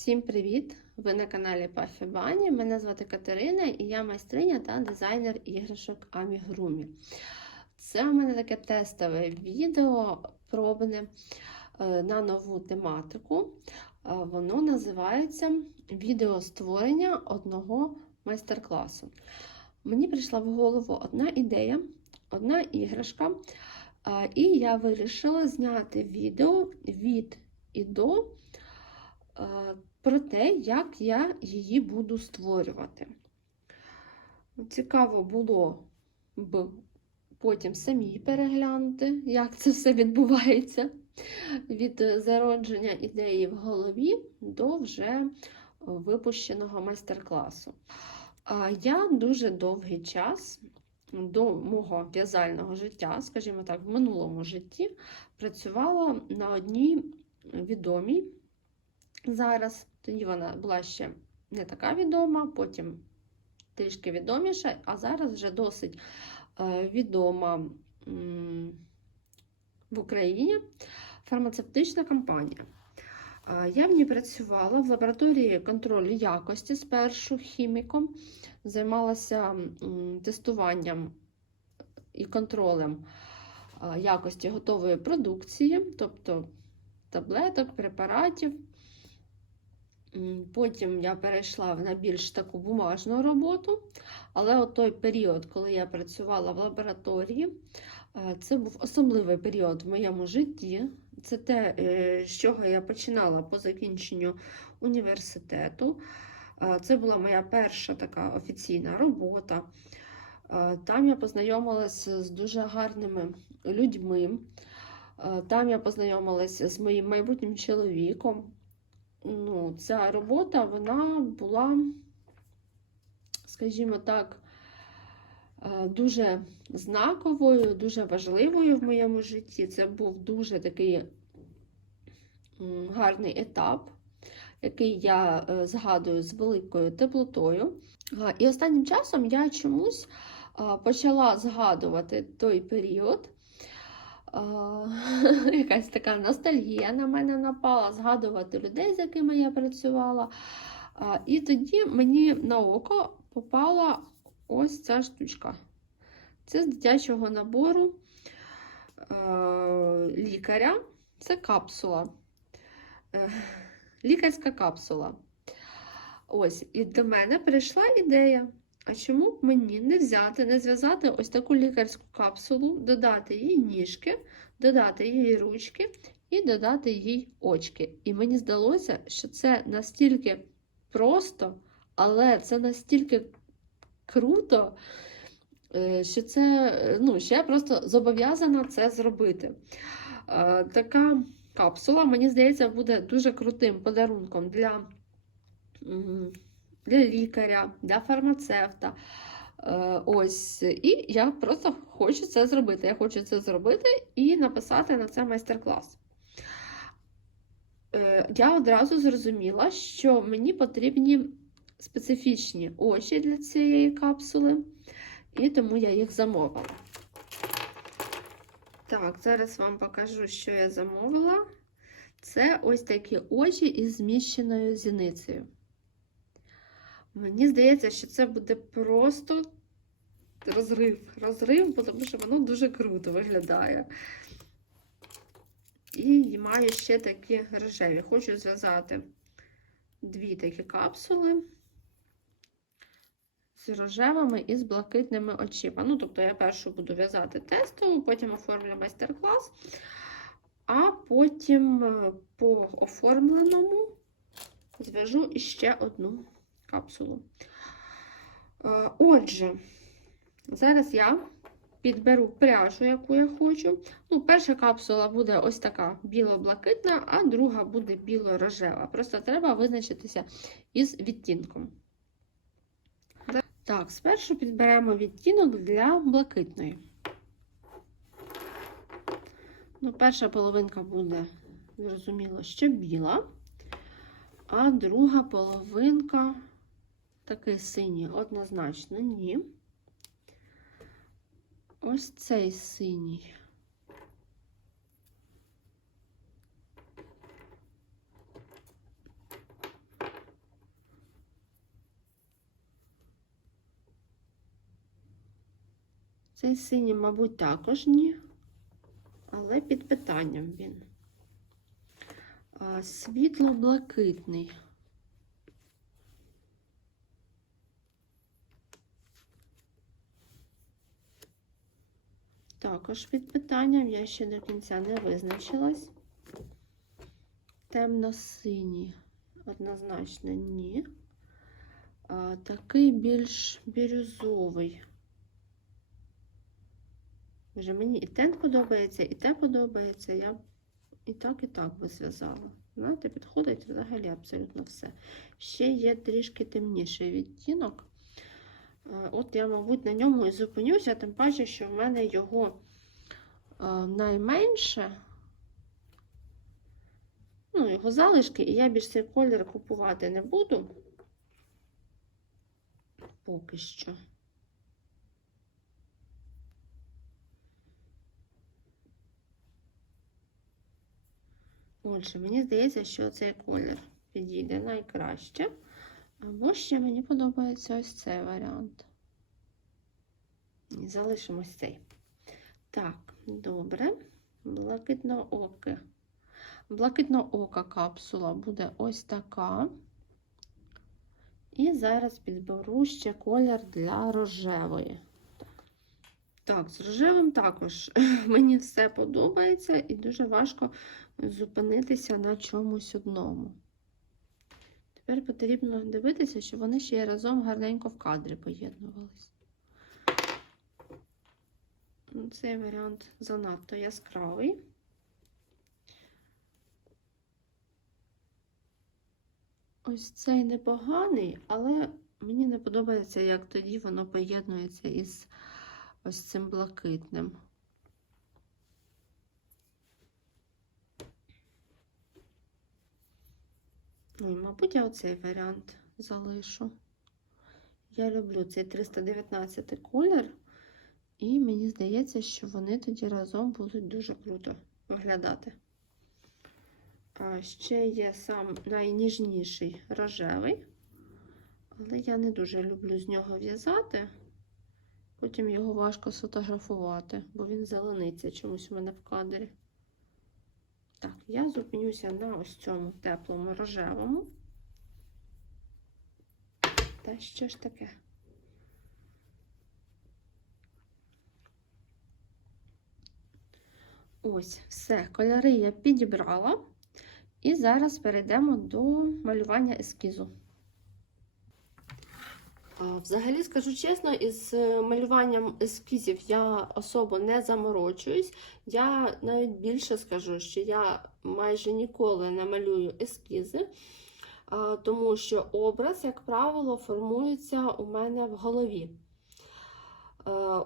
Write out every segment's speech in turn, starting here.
Всім привіт! Ви на каналі Пафі Бані. Мене звати Катерина і я майстриня та дизайнер іграшок Амігрумі. Це у мене таке тестове відео пробне е, на нову тематику. Е, Воно називається Відео створення одного майстер-класу. Мені прийшла в голову одна ідея, одна іграшка, е, і я вирішила зняти відео від і до про те, як я її буду створювати. Цікаво було б потім самі переглянути, як це все відбувається від зародження ідеї в голові до вже випущеного майстер-класу. Я дуже довгий час до мого в'язального життя, скажімо так, в минулому житті, працювала на одній відомій зараз. Тоді вона була ще не така відома, потім трішки відоміша, а зараз вже досить е, відома в Україні фармацевтична компанія. Е, Я в ній працювала в лабораторії контролю якості спершу хіміком, займалася тестуванням і контролем е, якості готової продукції, тобто таблеток, препаратів. Потім я перейшла на більш таку бумажну роботу, але от той період, коли я працювала в лабораторії, е, це був особливий період в моєму житті. Це те, е, з чого я починала по закінченню університету. Е, Це була моя перша така офіційна робота. Там я познайомилася з дуже гарними людьми. Там я познайомилася з моїм майбутнім чоловіком ну, ця робота вона була, скажімо так, е, дуже знаковою, дуже важливою в моєму житті. Це був дуже такий гарний етап, який я е, згадую з великою теплотою. І останнім часом я чомусь почала згадувати той період. Якась така ностальгія на мене напала, згадувати людей, з якими я працювала. І тоді мені на око попала ось ця штучка. Це з дитячого набору лікаря. Це капсула. Е, Лікарська капсула. Ось, і до мене прийшла ідея. А чому б мені не взяти, не зв'язати ось таку лікарську капсулу, додати їй ніжки, додати їй ручки і додати їй очки. І мені здалося, що це настільки просто, але це настільки круто, е, що це, ну, що просто зобов'язана це зробити. Е, Така капсула, мені здається, буде дуже крутим подарунком для. Для лікаря, для фармацевта. Е, Ось, і я просто хочу це зробити. Я хочу це зробити і написати на це майстер-клас. Е, Я одразу зрозуміла, що мені потрібні специфічні очі для цієї капсули, і тому я їх замовила. Так, зараз вам покажу, що я замовила. Це ось такі очі із зміщеною зіницею. Мені здається, що це буде просто розрив. Розрив, тому що воно дуже круто виглядає. І маю ще такі рожеві. Хочу зв'язати дві такі капсули з рожевими і з блакитними очима. Ну, тобто, я першу буду в'язати тестову, потім оформлю майстер-клас, а потім е, по оформленому зв'яжу іще одну капсулу. Е, Отже, зараз я підберу пряжу, яку я хочу. Ну, Перша капсула буде ось така біло-блакитна, а друга буде біло-рожева. Просто треба визначитися із відтінком. Так, спершу підберемо відтінок для блакитної. Ну, Перша половинка буде, зрозуміло, що біла, а друга половинка Такий синій однозначно ні. Ось цей синій. Цей синій, мабуть, також ні, але під питанням він. Світло-блакитний. Також під питанням я ще до кінця не визначилась. Темно-синій. Однозначно ні. А, такий більш бірюзовий. Вже мені і тент подобається, і те подобається. Я і так, і так би зв'язала. Знаєте, підходить взагалі абсолютно все. Ще є трішки темніший відтінок. Е, От я, мабуть, на ньому і зупинюся, тим паче, що в мене його е, найменше. Ну, його залишки, і я більш цей колір купувати не буду. Поки що. Отже, мені здається, що цей колір підійде найкраще. Або ще мені подобається ось цей варіант. Залишимось цей. Так, добре. Блакитно-оке. Блакитно-ока капсула буде ось така. І зараз підберу ще колір для рожевої. Так, з рожевим також мені все подобається і дуже важко зупинитися на чомусь одному. Тепер потрібно дивитися, щоб вони ще разом гарненько в кадрі поєднувались. Ну, Цей варіант занадто яскравий. Ось цей непоганий, але мені не подобається, як тоді воно поєднується із ось цим блакитним. Ну, мабуть, я оцей варіант залишу. Я люблю цей 319 колір, і мені здається, що вони тоді разом будуть дуже круто виглядати. А ще є сам найніжніший рожевий, але я не дуже люблю з нього в'язати. Потім його важко сфотографувати, бо він зелениться чомусь у мене в кадрі. Так, я зупинюся на ось цьому теплому рожевому. Та що ж таке? Ось, все, кольори я підібрала. І зараз перейдемо до малювання ескізу. Взагалі, скажу чесно, із е, малюванням ескізів я особо не заморочуюсь. Я навіть більше скажу, що я майже ніколи не малюю ескізи, тому що образ, як правило, формується у мене в голові.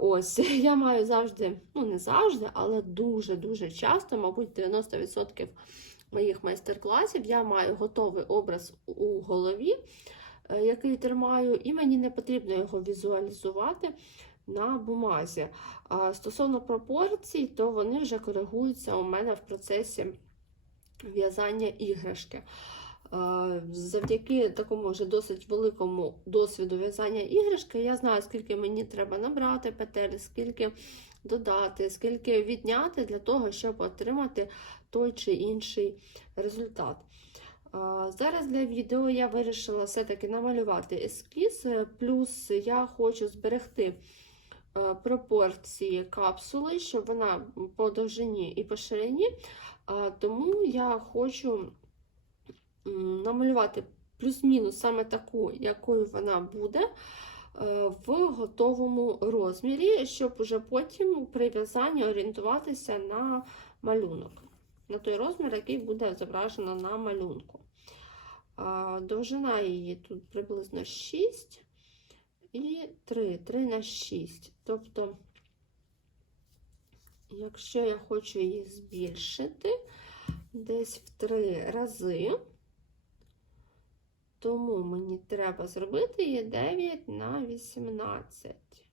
Ось, я маю завжди, ну не завжди, але дуже-дуже часто, мабуть, 90% моїх майстер-класів я маю готовий образ у голові. Е, який тримаю, і мені не потрібно його візуалізувати на бумазі. Стосовно пропорцій, то вони вже коригуються у мене в процесі в'язання іграшки. Завдяки такому вже досить великому досвіду в'язання іграшки, я знаю, скільки мені треба набрати петель, скільки додати, скільки відняти для того, щоб отримати той чи інший результат. Зараз для відео я вирішила все-таки намалювати ескіз, е, плюс я хочу зберегти е, пропорції капсули, щоб вона по довжині і по ширині. Тому я хочу намалювати плюс-мінус саме таку, якою вона буде. Е, в готовому розмірі, щоб уже потім при в'язанні орієнтуватися на малюнок, на той розмір, який буде зображено на малюнку. Довжина її тут приблизно 6 і 3, 3 на 6. Тобто, якщо я хочу її збільшити десь в 3 рази, тому мені треба зробити її 9 на 18.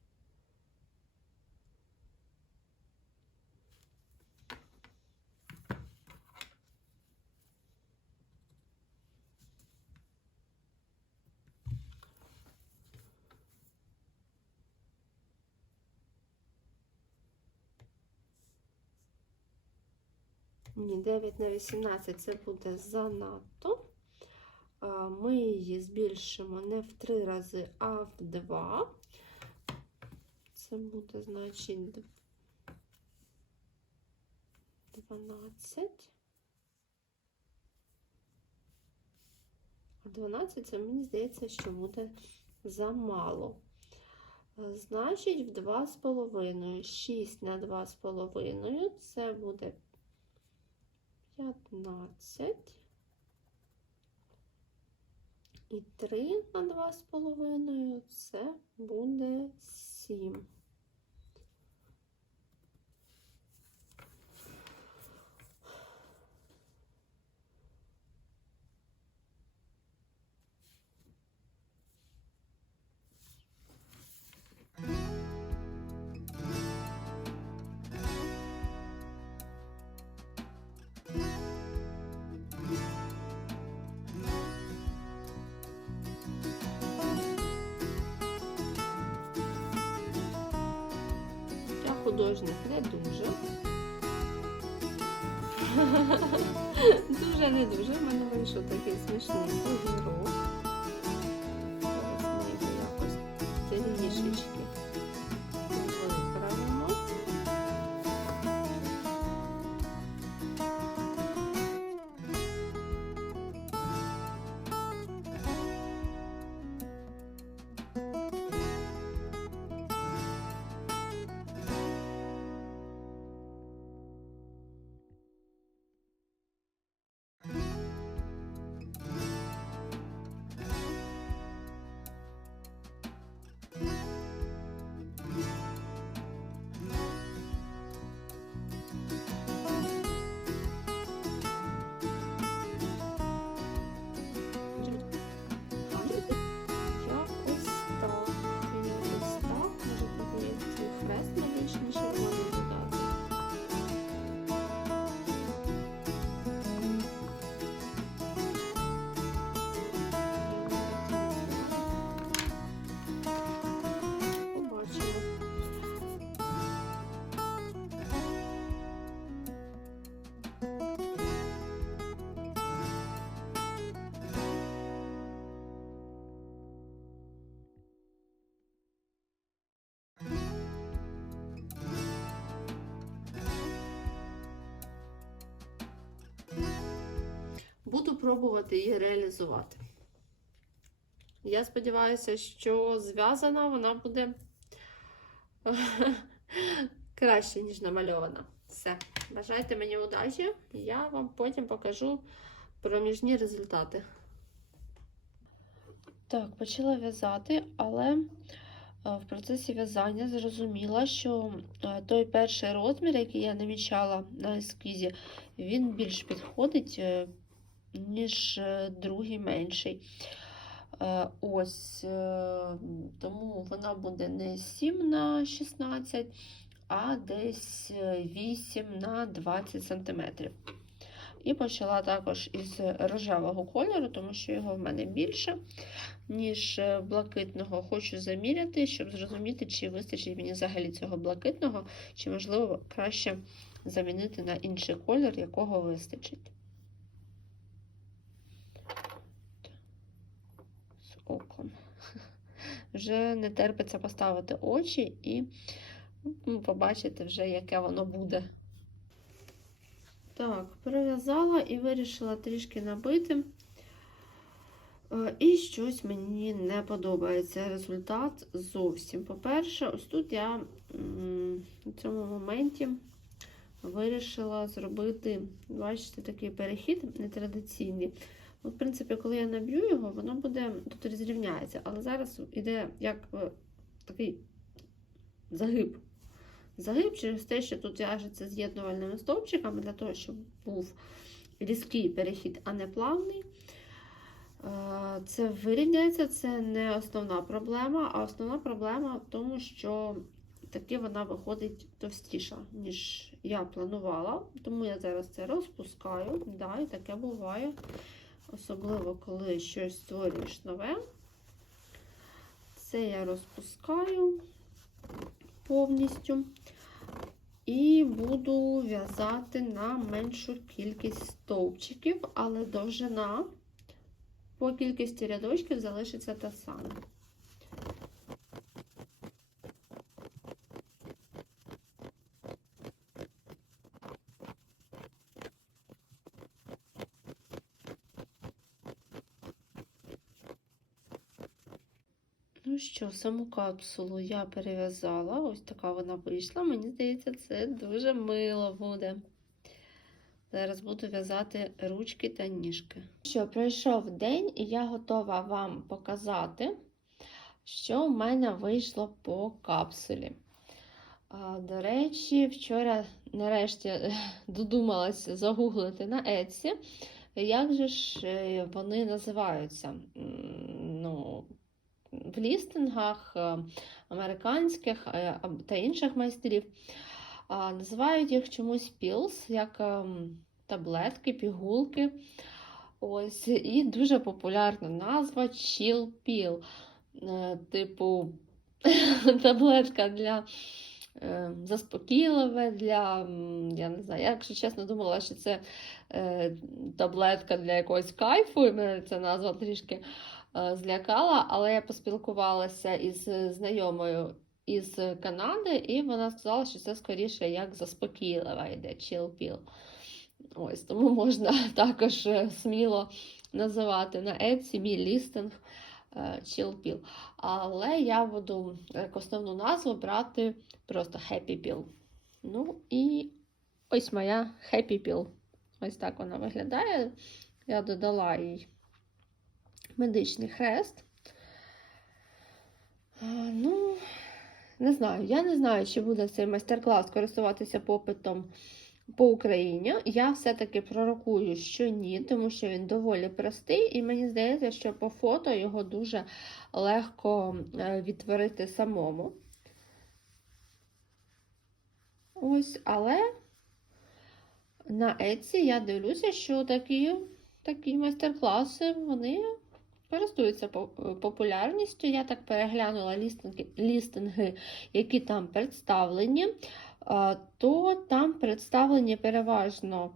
Ні, 9 на 18 це буде занадто. Ми її збільшимо не в 3 рази, а в 2. Це буде, значить, 12. А 12 це мені здається, що буде замало. Е, Значить, в 2,5. 6 на 2,5 це буде 15. І 3 на 2,5 це буде 7. Художник не дуже. Дуже не дуже. У мене вийшов такий смішний огірок. Буду пробувати її реалізувати. Я сподіваюся, що зв'язана вона буде краще, ніж намальована. Все. Бажайте мені удачі, я вам потім покажу проміжні результати. Так, почала в'язати, але е, в процесі в'язання зрозуміла, що е, той перший розмір, який я намічала на ескізі, він більш підходить, е, ніж е, другий менший. Е, Ось, е, тому вона буде не 7 на 16, а десь е, 8 на 20 см. І почала також із рожевого кольору, тому що його в мене більше, ніж блакитного. Хочу заміряти, щоб зрозуміти, чи вистачить мені взагалі цього блакитного, чи, можливо, краще замінити на інший колір, якого вистачить. З оком. Вже не терпиться поставити очі і ну, побачити вже, яке воно буде. Так, перев'язала і вирішила трішки набити. Е, І щось мені не подобається результат зовсім. По-перше, ось тут я у цьому моменті вирішила зробити, бачите, такий перехід нетрадиційний. Ну, В принципі, коли я наб'ю його, воно буде тут розрівняється. Але зараз іде як е, такий загиб. Загиб через те, що тут в'яжеться з'єднувальними стовпчиками, для того, щоб був різкий перехід, а не плавний. Е, Це вирівняється, це не основна проблема, а основна проблема в тому, що таки вона виходить товстіша, ніж я планувала. Тому я зараз це розпускаю. Да, і таке буває. Особливо, коли щось створюєш нове. Це я розпускаю повністю. І буду в'язати на меншу кількість стовпчиків, але довжина по кількості рядочків залишиться та сама. Ну що, саму капсулу я перев'язала. Ось така вона вийшла. Мені здається, це дуже мило буде. Зараз буду в'язати ручки та ніжки. Що, пройшов день, і я готова вам показати, що в мене вийшло по капсулі. До речі, вчора нарешті додумалася загуглити на Etsy, як же ж е, вони називаються. Лістингах е, американських е, та інших майстрів називають їх чомусь pills, як ем, таблетки, пігулки. Ось, і дуже популярна назва chill pill. Е, Типу таблетка для заспокійливе, для, я не знаю, я, якщо чесно, думала, що це таблетка для якогось кайфу, і мене ця назва трішки злякала, але я поспілкувалася із знайомою із Канади, і вона сказала, що це скоріше як заспокійлива йде, chill pill. Ось, тому можна також е, сміло називати на Etsy мій лістинг е, chill pill. Але я буду як основну назву брати просто Happy Pill. Ну і ось моя Happy Pill. Ось так вона виглядає. Я додала їй медичний хрест. Ну, не знаю, я не знаю, чи буде цей майстер-клас користуватися попитом по Україні. Я все-таки пророкую, що ні, тому що він доволі простий, і мені здається, що по фото його дуже легко е, відтворити самому. Ось, але на Etsy я дивлюся, що такі, такі майстер-класи, вони користуються популярністю. Я так переглянула лістинги, лістинги які там представлені, то там представлені переважно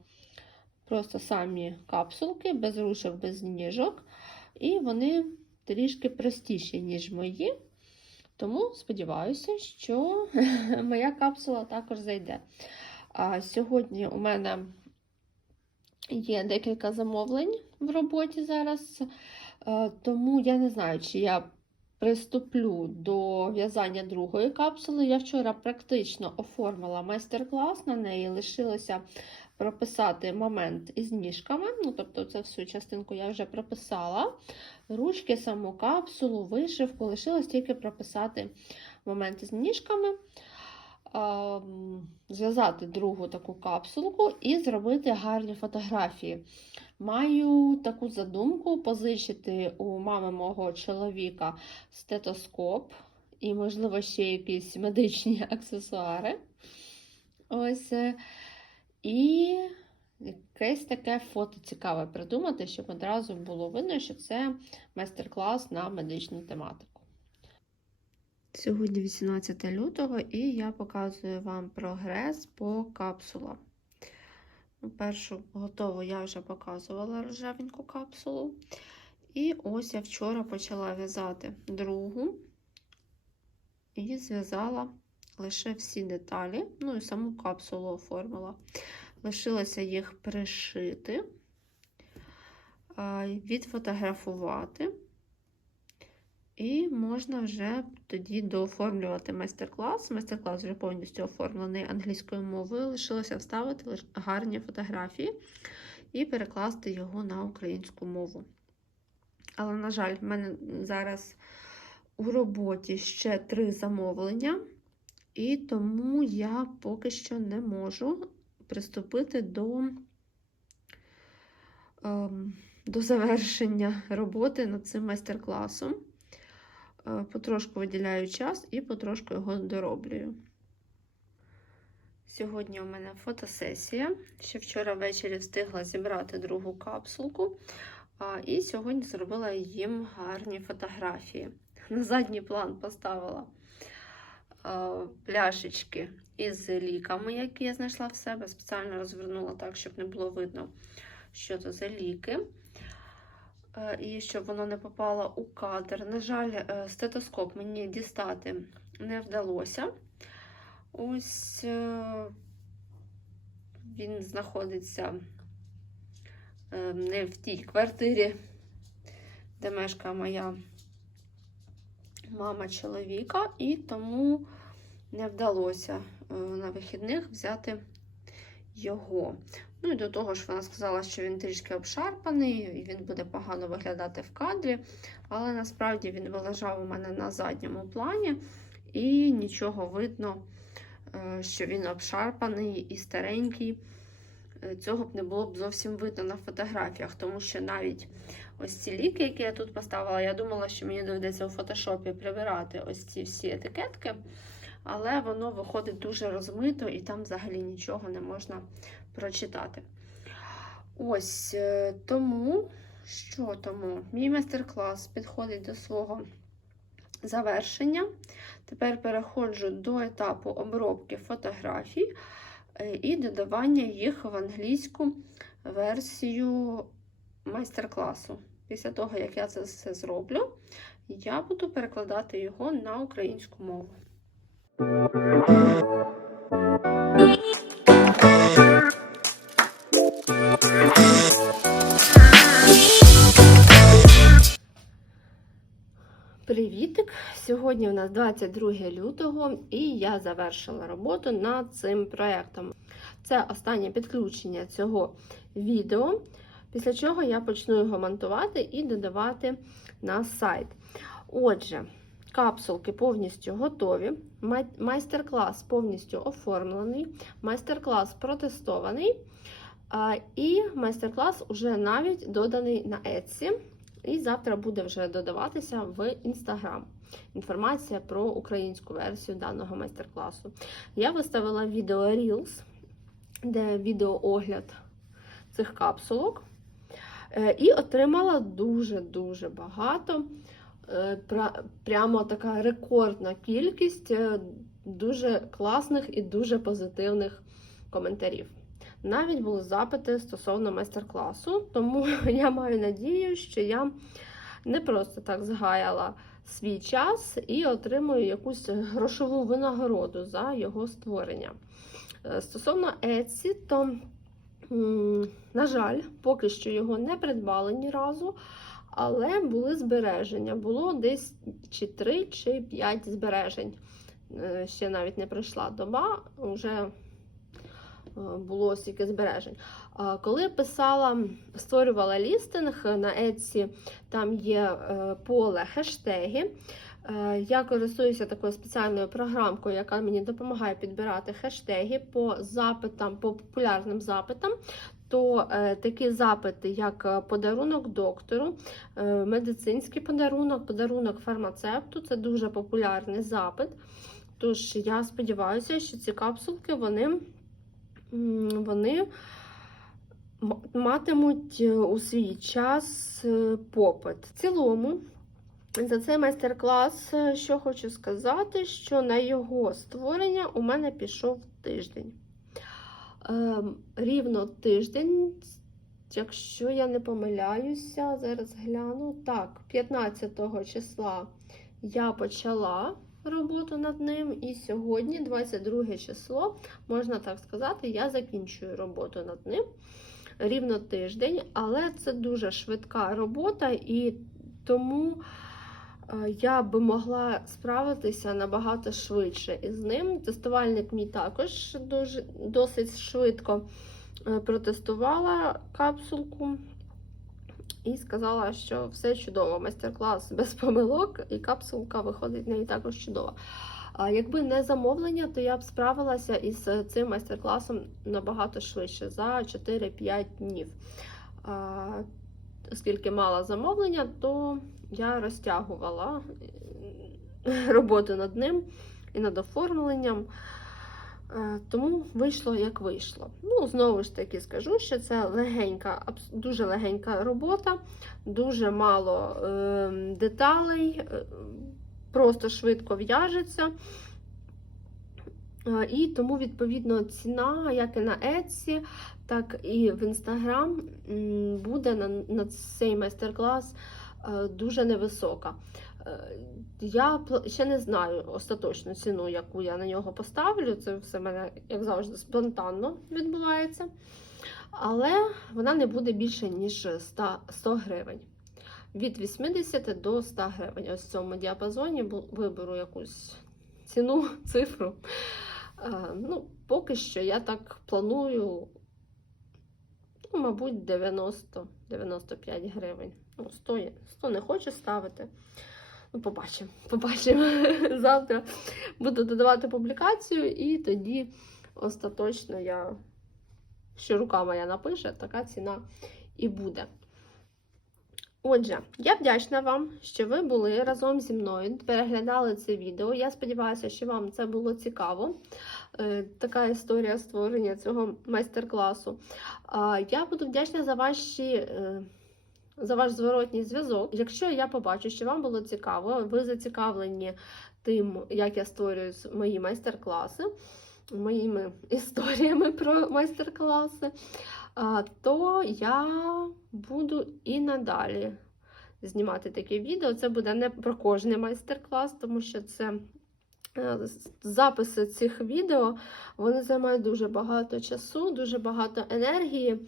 просто самі капсулки, без рушок, без ніжок, і вони трішки простіші, ніж мої. Тому сподіваюся, що моя капсула також зайде. А сьогодні у мене є декілька замовлень в роботі зараз, е, тому я не знаю, чи я приступлю до в'язання другої капсули. Я вчора практично оформила майстер-клас на неї, лишилося прописати момент із ніжками. Ну, тобто, це всю частинку я вже прописала. Ручки, саму капсулу, вишивку, лишилось тільки прописати момент із ніжками. Ем, Зв'язати другу таку капсулку і зробити гарні фотографії. Маю таку задумку позичити у мами мого чоловіка стетоскоп і, можливо, ще якісь медичні аксесуари. Ось. е, І якесь таке фото цікаве придумати, щоб одразу було видно, що це майстер-клас на медичну тематику. Сьогодні 18 лютого, і я показую вам прогрес по капсулам. Ну, Першу готову я вже показувала рожевеньку капсулу. І ось я вчора почала в'язати другу і зв'язала лише всі деталі, ну і саму капсулу оформила. Лишилося їх пришити, відфотографувати. І можна вже тоді дооформлювати майстер-клас. Майстер-клас вже повністю оформлений англійською мовою. Лишилося вставити гарні фотографії і перекласти його на українську мову. Але, на жаль, в мене зараз у роботі ще три замовлення, і тому я поки що не можу приступити до, ем, до завершення роботи над цим майстер-класом. Е, Потрошку виділяю час і потрошку його дороблюю. Сьогодні у мене фотосесія. Ще вчора ввечері встигла зібрати другу капсулку, і сьогодні зробила їм гарні фотографії. На задній план поставила е, пляшечки із ліками, які я знайшла в себе. Спеціально розвернула так, щоб не було видно, що це за ліки. Е, І щоб воно не попало у кадр. На жаль, е, стетоскоп мені дістати не вдалося. Ось е, він знаходиться не в тій квартирі, де мешкає моя мама чоловіка, і тому не вдалося на вихідних взяти його. Ну і до того ж, вона сказала, що він трішки обшарпаний, і він буде погано виглядати в кадрі, але насправді він лежав у мене на задньому плані, і нічого видно, е, що він обшарпаний і старенький. Е, Цього б не було б зовсім видно на фотографіях, тому що навіть ось ці ліки, які я тут поставила, я думала, що мені доведеться у фотошопі прибирати ось ці всі етикетки, але воно виходить дуже розмито і там взагалі нічого не можна прочитати. Ось е, тому, що тому, мій майстер-клас підходить до свого завершення. Тепер переходжу до етапу обробки фотографій е, і додавання їх в англійську версію майстер-класу. Після того, як я це все зроблю, я буду перекладати його на українську мову. Привітик! Сьогодні у нас 22 лютого, і я завершила роботу над цим проєктом. Це останнє підключення цього відео, після чого я почну його монтувати і додавати на сайт. Отже, капсулки повністю готові, майстер-клас повністю оформлений, майстер-клас протестований, і майстер-клас уже навіть доданий на Etsy. І завтра буде вже додаватися в Instagram інформація про українську версію даного майстер-класу. Я виставила відео Reels, де відеоогляд цих капсулок. Е, І отримала дуже-дуже багато. Е, Прямо така рекордна кількість е, дуже класних і дуже позитивних коментарів. Навіть були запити стосовно майстер-класу, тому я маю надію, що я не просто так згаяла свій час і отримую якусь грошову винагороду за його створення. Е, Стосовно Etsy, то, на жаль, поки що його не придбали ні разу, але були збереження. Було десь чи 3, чи 5 збережень. Е, Ще навіть не пройшла доба, вже е, було стільки збережень. Коли писала, створювала лістинг на Etsy, там є е, поле хештеги. Я користуюся такою спеціальною програмкою, яка мені допомагає підбирати хештеги по запитам, по популярним запитам. То е, такі запити, як е, подарунок доктору, е, медицинський подарунок, подарунок фармацевту це дуже популярний запит. Тож я сподіваюся, що ці капсулки вони вони матимуть у свій час попит. В цілому, за цей майстер-клас, що хочу сказати, що на його створення у мене пішов тиждень. Ем, Рівно тиждень, якщо я не помиляюся, зараз гляну. Так, 15 числа я почала роботу над ним, і сьогодні, 22 число, можна так сказати, я закінчую роботу над ним рівно тиждень, але це дуже швидка робота, і тому я би могла справитися набагато швидше із ним. Тестувальник мій також дуже, досить швидко е, протестувала капсулку. І сказала, що все чудово, майстер-клас без помилок, і капсулка виходить в неї також чудово. Якби не замовлення, то я б справилася із цим майстер-класом набагато швидше, за 4-5 днів. Оскільки мала замовлення, то я розтягувала е, роботу над ним і над оформленням. Е, Тому вийшло як вийшло. Ну, знову ж таки скажу, що це легенька, дуже легенька робота, дуже мало е, деталей, просто швидко в'яжеться. Е, І тому, відповідно, ціна, як і на Etsy, так і в Instagram, буде на, на цей майстер-клас дуже невисока. Е, Я ще не знаю остаточну ціну, яку я на нього поставлю. Це все в мене, як завжди, спонтанно відбувається. Але вона не буде більше, ніж 100, 100 гривень. Від 80 до 100 гривень. Ось в цьому діапазоні виберу якусь ціну, цифру. Е, Ну, поки що я так планую, ну, мабуть, 90-95 гривень. Ну, 100, я- 100 не хочу ставити. Ну, побачимо. Побачимо. Завтра буду додавати публікацію, і тоді остаточно я, що рука моя напише, така ціна і буде. Отже, я вдячна вам, що ви були разом зі мною, переглядали це відео. Я сподіваюся, що вам це було цікаво. Е, Така історія створення цього майстер-класу. Я буду вдячна за ваші. За ваш зворотній зв'язок. Якщо я побачу, що вам було цікаво, ви зацікавлені тим, як я створюю мої майстер-класи, моїми історіями про майстер-класи, то я буду і надалі знімати такі відео. Це буде не про кожний майстер-клас, тому що це е, записи цих відео вони займають дуже багато часу, дуже багато енергії.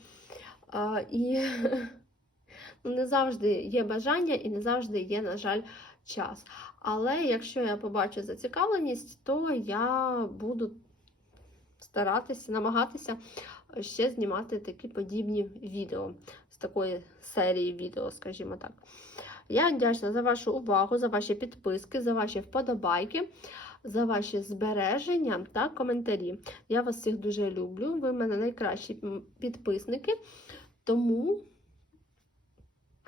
І не завжди є бажання і не завжди є, на жаль, час. Але якщо я побачу зацікавленість, то я буду старатися, намагатися ще знімати такі подібні відео з такої серії відео, скажімо так. Я вдячна за вашу увагу, за ваші підписки, за ваші вподобайки, за ваші збереження та коментарі. Я вас всіх дуже люблю. Ви в мене найкращі підписники. Тому